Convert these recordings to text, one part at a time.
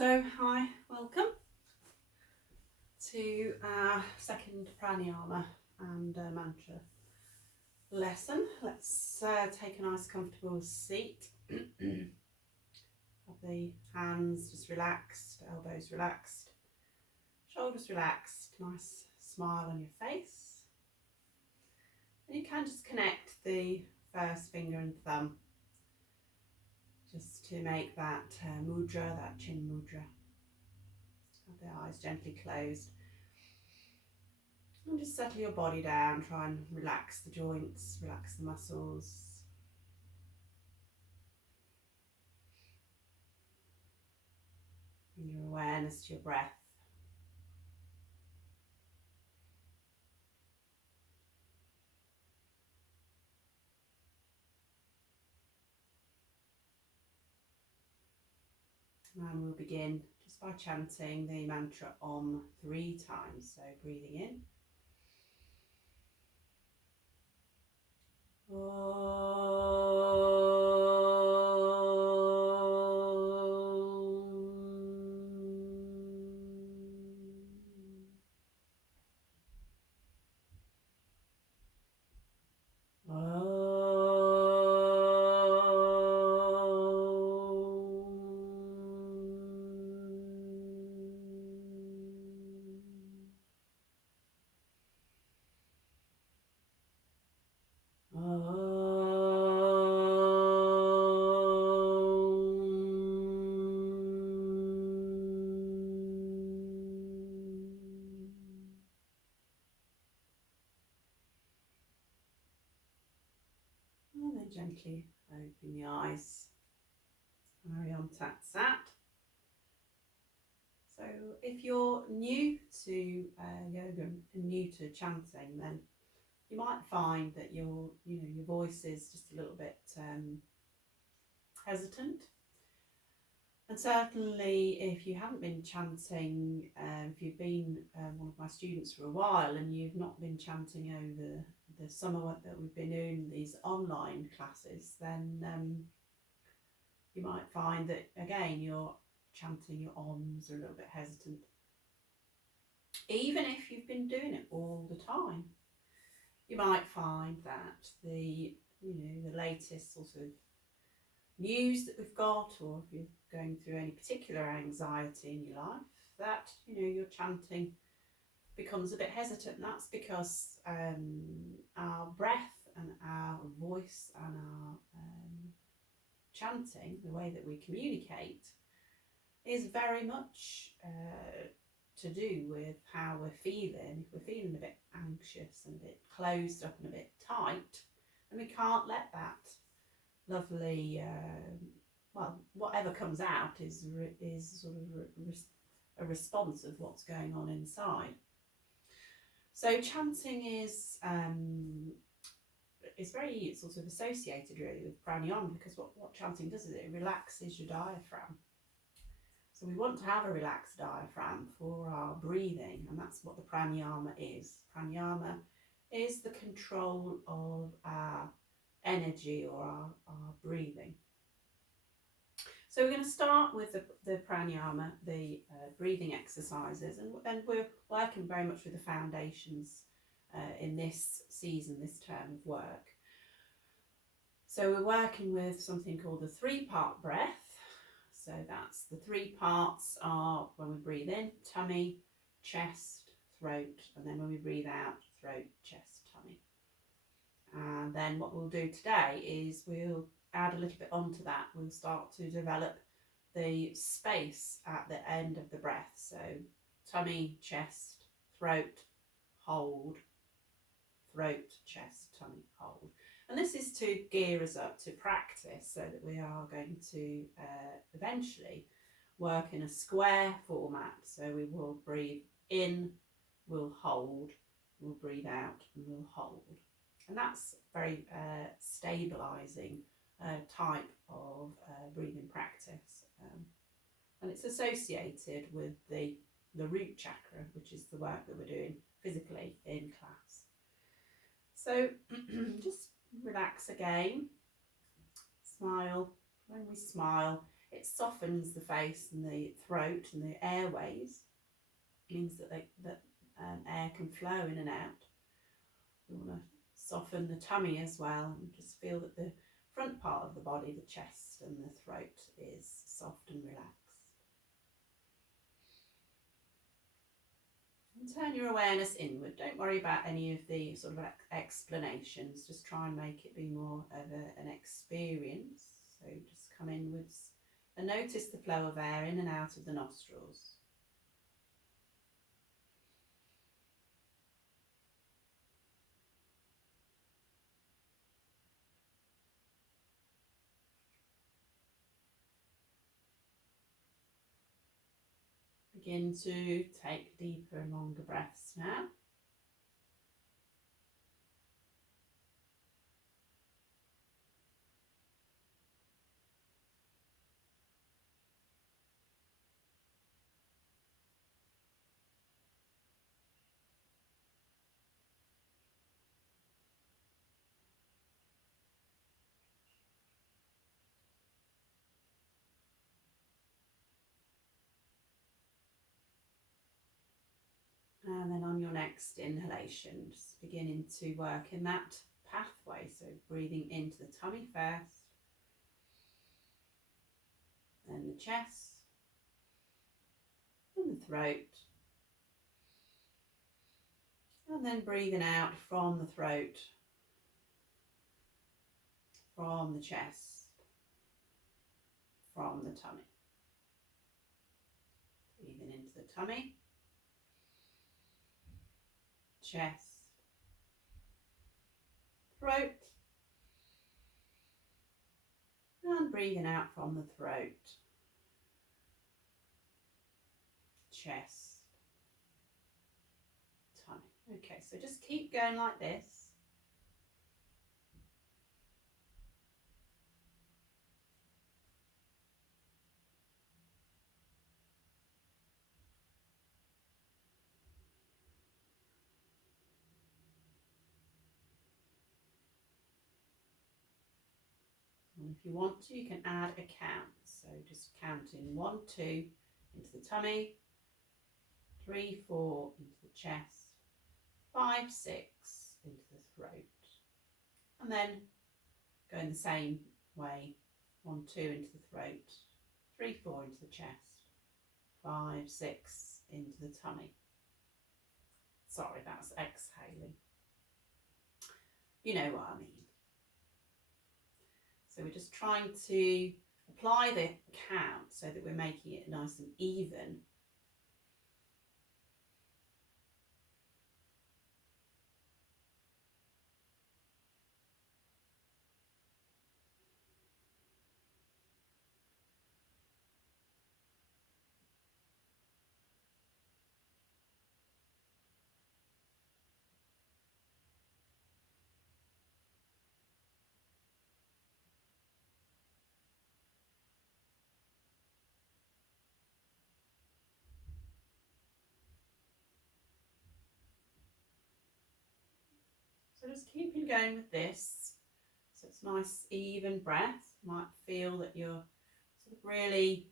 So, hi, welcome to our second pranayama and mantra lesson. Let's take a nice comfortable seat. Have the hands just relaxed, elbows relaxed, shoulders relaxed, nice smile on your face. And you can just connect the first finger and thumb just to make that mudra, that chin mudra. Have the eyes gently closed. And just settle your body down, try and relax the joints, relax the muscles. Bring your awareness to your breath. And we'll begin just by chanting the mantra Om 3 times. So breathing in. And then gently open the eyes. Carry on tat sat. So if you're new to yoga and new to chanting, then you might find that your voice is just a little bit hesitant. And certainly if you haven't been chanting, if you've been one of my students for a while and you've not been chanting over the summer that we've been doing these online classes, then you might find that again you're chanting, your OMs are a little bit hesitant. Even if you've been doing it all the time, you might find that the latest sort of news that we've got, or if you're going through any particular anxiety in your life, that your chanting becomes a bit hesitant. And that's because our breath and our voice and our chanting, the way that we communicate, is very much to do with how we're feeling. If we're feeling a bit anxious and a bit closed up and a bit tight, and we can't let that lovely, whatever comes out is sort of a response of what's going on inside. So chanting is very sort of associated really with pranayama, because what chanting does is it relaxes your diaphragm. So we want to have a relaxed diaphragm for our breathing, and that's what the pranayama is. Pranayama is the control of our energy or our breathing. So we're going to start with the pranayama, the breathing exercises, and we're working very much with the foundations in this season, this term of work. So we're working with something called the 3-part breath. So that's the 3 parts are when we breathe in, tummy, chest, throat, and then when we breathe out, throat, chest, tummy. And then what we'll do today is we'll add a little bit onto that. We'll start to develop the space at the end of the breath. So tummy, chest, throat, hold, throat, chest, tummy, hold. And this is to gear us up to practice so that we are going to eventually work in a square format. So we will breathe in, we'll hold, we'll breathe out, and we'll hold. And that's very stabilising type of breathing practice. And it's associated with the root chakra, which is the work that we're doing physically in class. So just relax again, smile. When we smile, It softens the face and the throat and the airways. It means that air can flow in and out. We want to soften the tummy as well, and just feel that the front part of the body, the chest and the throat, is soft and relaxed. And turn your awareness inward. Don't worry about any of the sort of explanations. Just try and make it be more of an experience. So just come inwards and notice the flow of air in and out of the nostrils. Begin to take deeper and longer breaths now. And then on your next inhalation, just beginning to work in that pathway. So breathing into the tummy first, then the chest, and the throat. And then breathing out from the throat, from the chest, from the tummy. Breathing into the tummy, chest, throat, and breathing out from the throat, chest, tummy. Okay, so just keep going like this. And if you want to, you can add a count. So just counting 1, 2 into the tummy, 3, 4 into the chest, 5, 6 into the throat. And then going the same way, 1, 2 into the throat, 3, 4 into the chest, 5, 6 into the tummy. Sorry, that's exhaling. You know what I mean. So we're just trying to apply the count so that we're making it nice and even. So just keeping going with this. So it's nice, even breath. You might feel that you're sort of really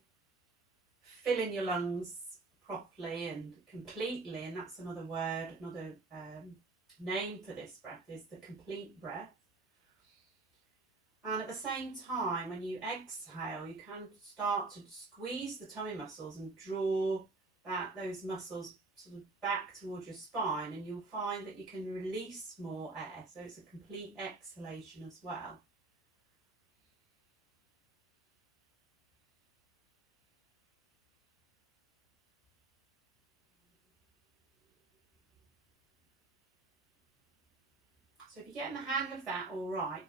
filling your lungs properly and completely, and that's another word, another name for this breath is the complete breath. And at the same time, when you exhale, you can start to squeeze the tummy muscles and draw those muscles sort of back towards your spine, and you'll find that you can release more air. So it's a complete exhalation as well. So if you're getting the hang of that all right,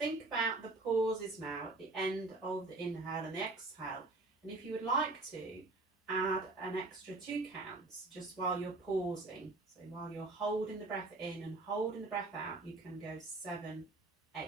think about the pauses now at the end of the inhale and the exhale. And if you would like to, add an extra 2 counts just while you're pausing. So while you're holding the breath in and holding the breath out, you can go 7, 8.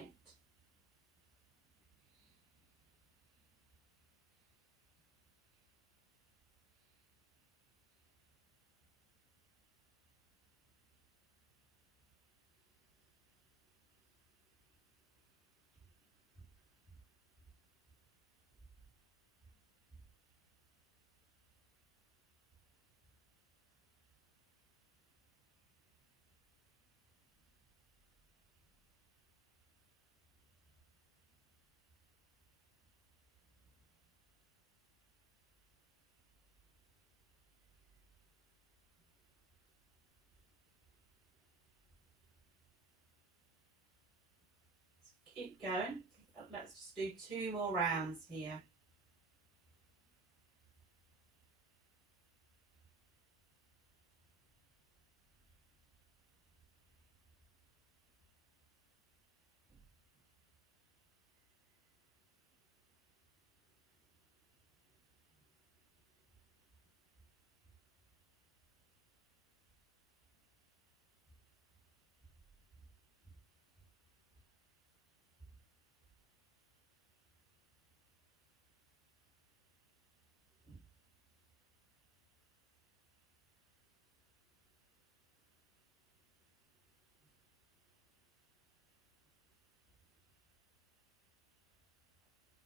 keep going. Let's just do 2 more rounds here.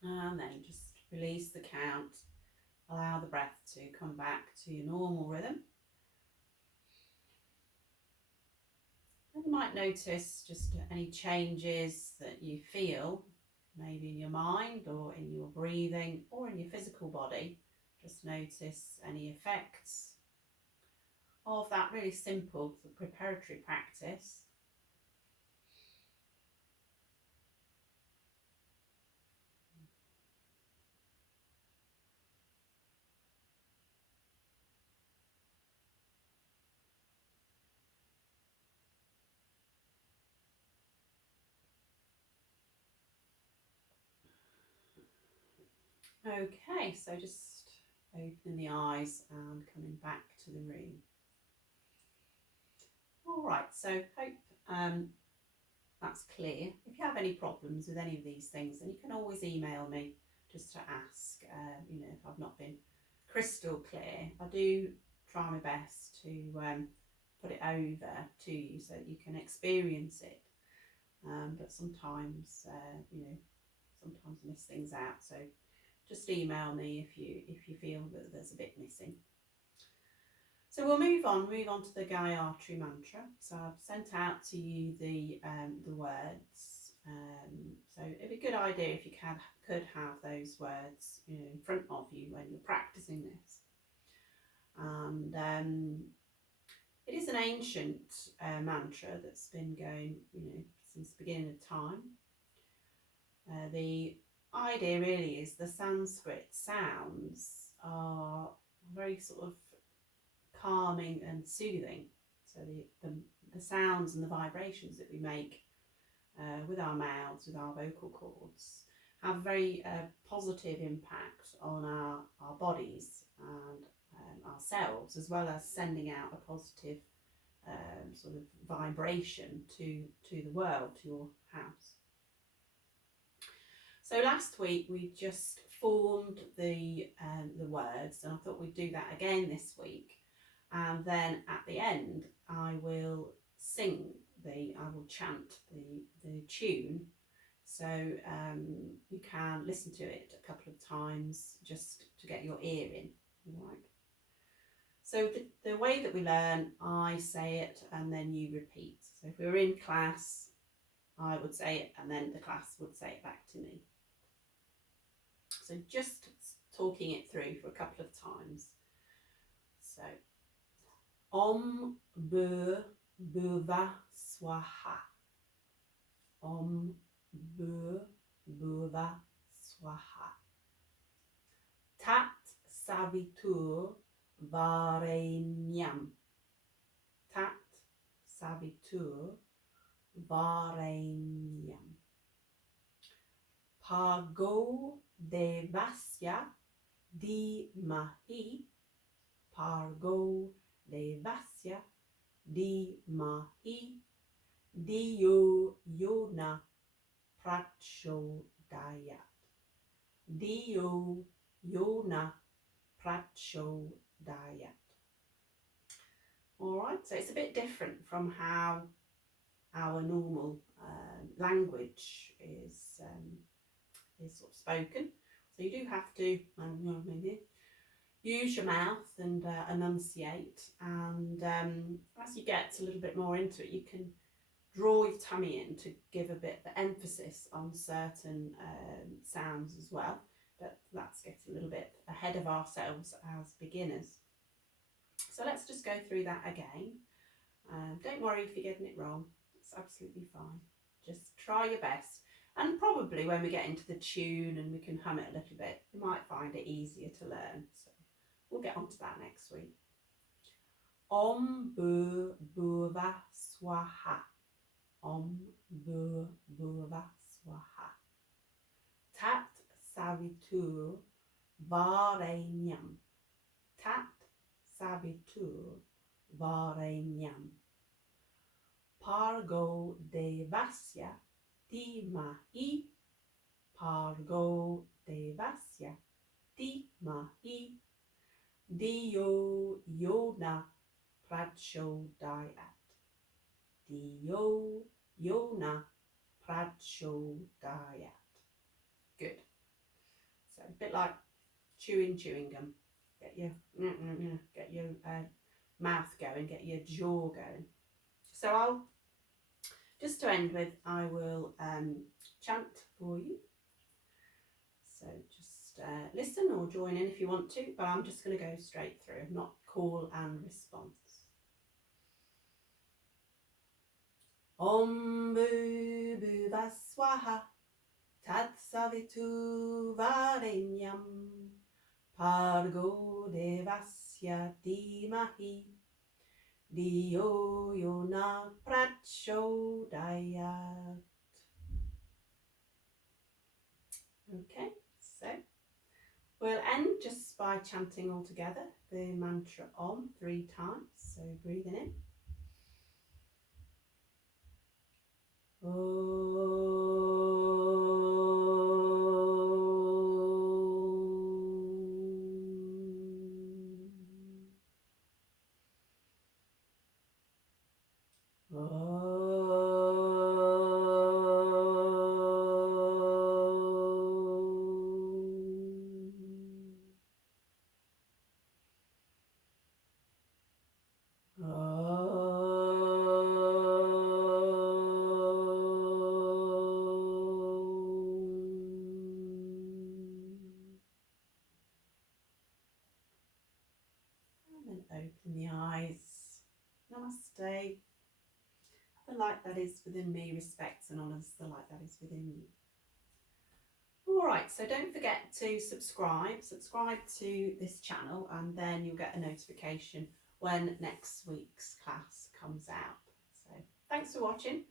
And then just release the count. Allow the breath to come back to your normal rhythm. And you might notice just any changes that you feel, maybe in your mind or in your breathing or in your physical body. Just notice any effects of that really simple preparatory practice. Okay, so just opening the eyes and coming back to the room. All right, so hope that's clear. If you have any problems with any of these things, then you can always email me just to ask. If I've not been crystal clear, I do try my best to put it over to you so that you can experience it. But sometimes, sometimes I miss things out. So just email me if you feel that there's a bit missing. So we'll move on to the Gayatri Mantra. So I've sent out to you the words. So it'd be a good idea if you could have those words, in front of you when you're practicing this. And it is an ancient mantra that's been going, since the beginning of time. The idea really is the Sanskrit sounds are very sort of calming and soothing. So the sounds and the vibrations that we make with our mouths, with our vocal cords, have a very positive impact on our bodies and ourselves, as well as sending out a positive sort of vibration to the world, to your house. So last week we just formed the words, and I thought we'd do that again this week. And then at the end, I will chant the tune. So you can listen to it a couple of times just to get your ear in. All right. So the way that we learn, I say it and then you repeat. So if we were in class, I would say it and then the class would say it back to me. So just talking it through for a couple of times. So Om Bhuva Swaha. Om Bhuva Swaha. Tat Savitur Varenyam. Tat Savitur Varenyam. Pargo Devasya Dhimahi. Pargo Devasya Dhimahi Diyo Yona Prachodayat. Diyo Yona Prachodayat. All right, so it's a bit different from how our normal language is sort of spoken. So you do have to use your mouth and enunciate, and as you get a little bit more into it, you can draw your tummy in to give a bit of emphasis on certain sounds as well, but that's getting a little bit ahead of ourselves as beginners. So let's just go through that again. Don't worry if you're getting it wrong, it's absolutely fine. Just try your best. And probably when we get into the tune and we can hum it a little bit, we might find it easier to learn. So we'll get onto that next week. Om Bu Bhuva Swaha. Om Bu Bhuva Swaha. Tat Savitur Varenyam. Tat Savitur Varenyam. Pargo Devasya Dhimahi. Pargo Devasya Dhimahi. Diyo Yona Prachodayat. Diyo Yona Prachodayat. Good. So a bit like chewing gum. Get your mouth going, get your jaw going. So I'll just to end with, I will chant for you. So just listen or join in if you want to, but I'm just going to go straight through, not call and response. Om Bu Bhuva Swaha. Tat Savitur Varenyam. Pargo Devasya Dhimahi. Diyo Yona Prachodayat. Okay, so we'll end just by chanting all together the mantra Om 3 times. So breathing in. Open the eyes. Namaste. The light that is within me respects and honours the light that is within you. Alright, so don't forget to subscribe to this channel, and then you'll get a notification when next week's class comes out. So thanks for watching,